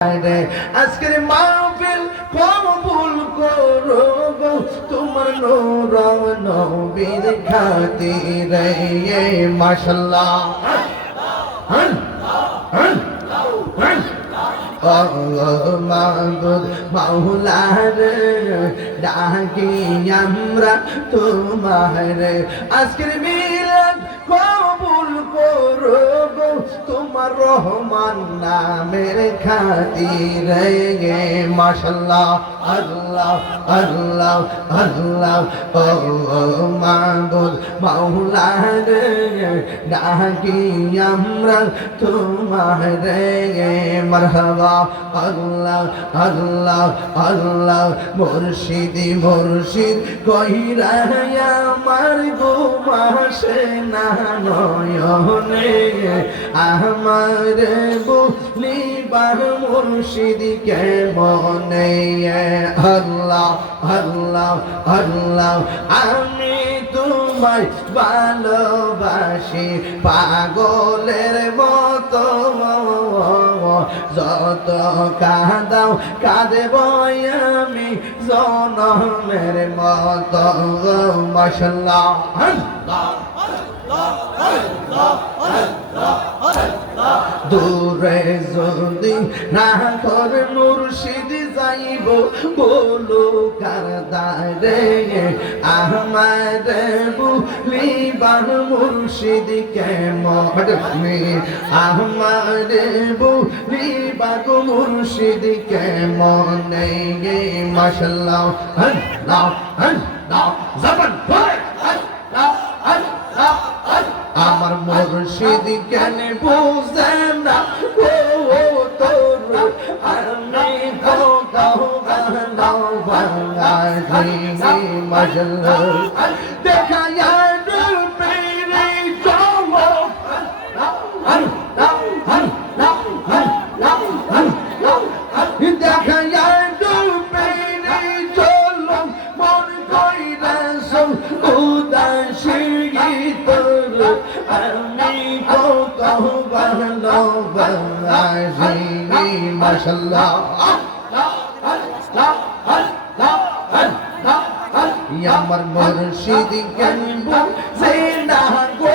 আজকের মাহফিল কবুল করো গো। তোমার নূর নবীর খাতিরে মাশাআল্লাহ মাগুদ মাওলার ডাকি আমরা তোমার। আজকের মিলাদ কবুল করো তোমার রহমান নামের খাতিরে গে মাশাল্লাহ, আল্লাহ আল্লাহ আল্লাহ, ও মাগুদ মাওলার ডাকি আমরা তোমার গে মারহাবা, আল্লাহ আল্লাহ আল্লাহ, মুর্শিদি, মুর্শিদ আমার গোমাসে না নয়নে আমার বলি বাহ মুর্শিদ কে মনে আল্লাহ আল্লাহ আল্লাহ আমি তোমায় ভালোবাসি পাগলের মতো যত কাঁদাও কাঁদব আমি জনমের মতো মশলা দূরে যদি না কর মুর্শিদ যাইব, বলো কার দারে আমার বুলিবার মুর্শিদ কেমনে আমার বুলিবার মুর্শিদ কেমনে মাশাল্লাহ আল্লাহ আল্লাহ জবান, বলে। আল্লাহ আল্লাহ আমার মুর্শিদ কেন বুঝে না ও ও তোর আমি তো কাউ গানাও বাঙালি মজল মাশাল্লাহ আমার মুর্শিদ কেনব সে না গো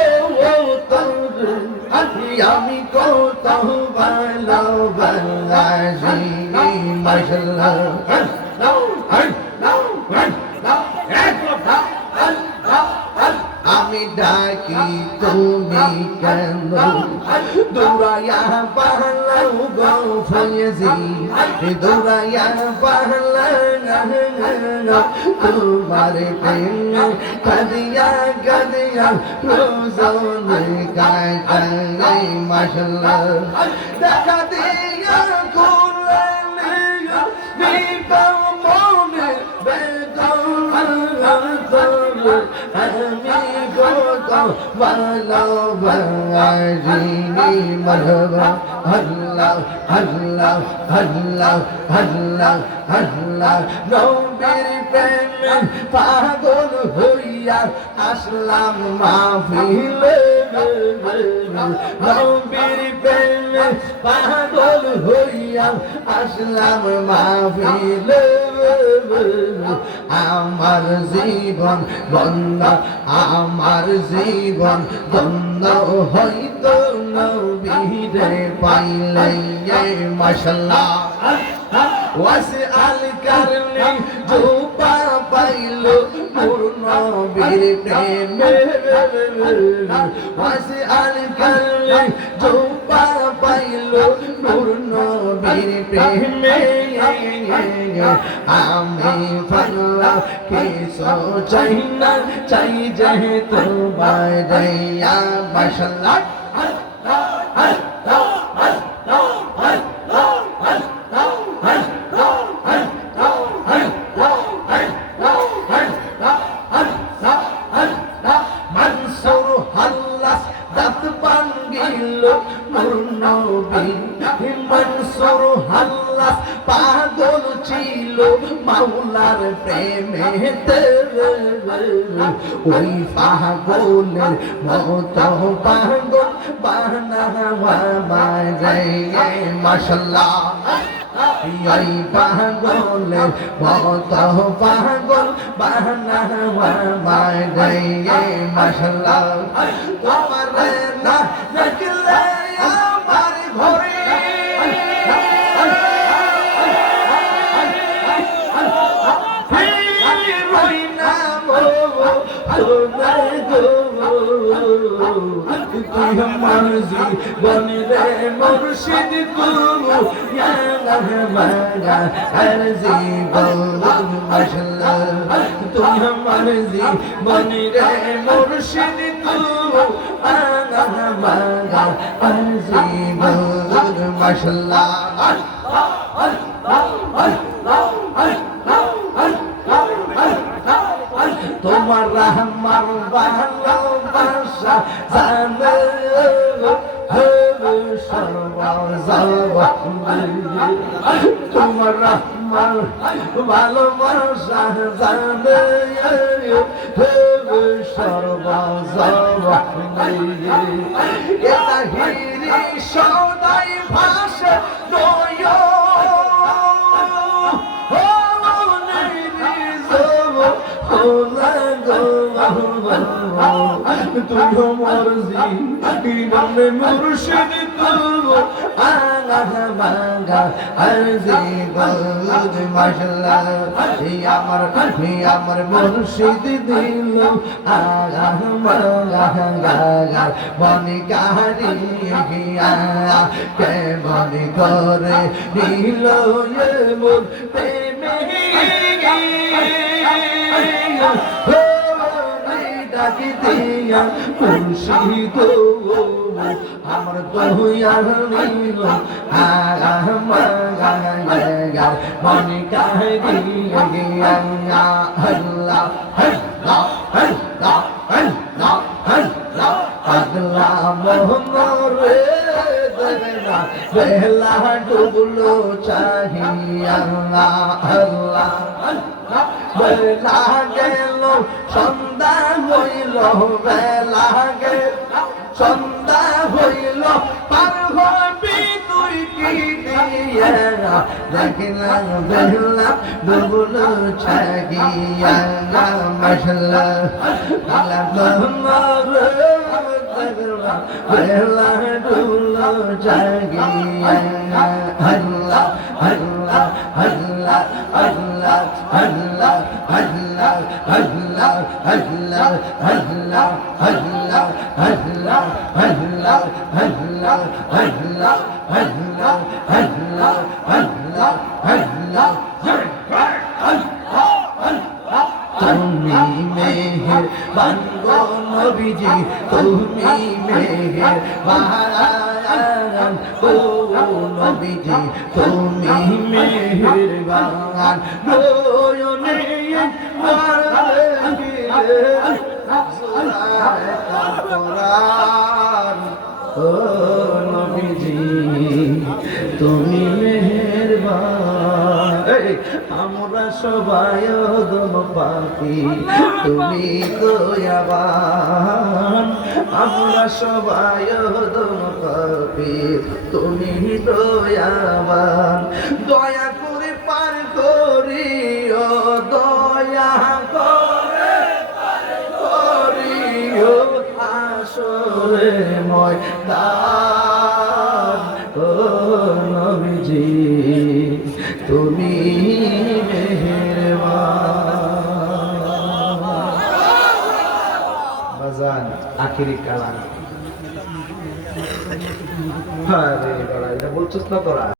আমি কত ভালো বাসি মাশাল্লাহ আমি ডাকি, তুমি কেন দৌড়াইয়া পাহলাও গো ফয়েজি দৌড়াইয়া পাহলা তোমার প্রেম কাদিয়া কাদিয়া রোজনে গায় মাশাল্লাহ। দেখা দিয়া ভালোবাসিনি মরহবা আল্লাহ আল্লাহ আল্লাহ আল্লাহ আল্লাহ নবীর প্রেমে পাগল হইয়া আসলাম মাহফিলে নবীর প্রেমে পাগল হইয়া আসলাম মাহফিলে আমার জীবন বন্ধ, আমার জীবন বন্ধ হইতো নবীরে পাইলে মশলা ওয়াসে আল কারণে জোপা পাইল মোর নবীর প্রেমে। ওয়াসে আল কারণে প্রেমে আমি ফাল্লা কিছু চাই না চাই যেহেতু বাইয়া মাশাল্লাহ তোমার প্রেমে ওই পাগলের মত পাগল বানাওয়া বাজাই মশাল্লাহ। ওই পাগলের মত পাগল বানাওয়া বাজাই মশাল্লাহ। তোমার না রাখলে بكم يا رحمانا عرضي بلغ مشلل تم عرضي من رأي مرشدكم أنا رحمانا عرضي بلغ مشلل রহমান ভালোবাসা জানে সর্বজবানি সদাই ভাষা তোমার জিনামে মুর্শিদ তোমার আলাহ মাঙ্গা আরজি গলদ মাশলা হি আমার হি আমার মুর্শিদ দিল আলাহ মাঙ্গা গাগা মনে গারি গিয়া কে মনে করে নীল এ মুর প্রেমে গিয়া ডাকি দিয়া খুশি গো আমার দহিয়ার নীল গা মনে কাহি গিয়া আল্লাহ আল্লাহ আল্লাহ আল্লাহ আল্লাহ পাগলা মোহরে দেনা বেলা ডুবলো চাহিয়া আল্লাহ। বেলা গেল, সন্ধ্যা হইল, বেলা গেল, সন্ধ্যা হইল পার হবি তুই কি দিয়া দেখিলাম বেলা ডুবলো চাহিয়া মশলা বেলা ডুবলো চাহিয়া আল্লাহ আল্লাহ আল্লাহ আল্লাহ আল্লাহ আল্লাহ আল্লাহ আল্লাহ আল্লাহ আল্লাহ আল্লাহ আল্লাহ আল্লাহ আল্লাহ আল্লাহ আল্লাহ আল্লাহ আল্লাহ তুমি মেহের বানগো নবীজি তুমি মেহের বাহারান ও নবীজি তুমি মেহের বাগান নয়নে তুমি আমরা সবাই দম পাখি তুমি দয়াবান আমরা সবাই পাখি তুমি দয়াবান দয়া করে পার করি ও দয়া করে পার করিও। আসরে ময়দান 200 na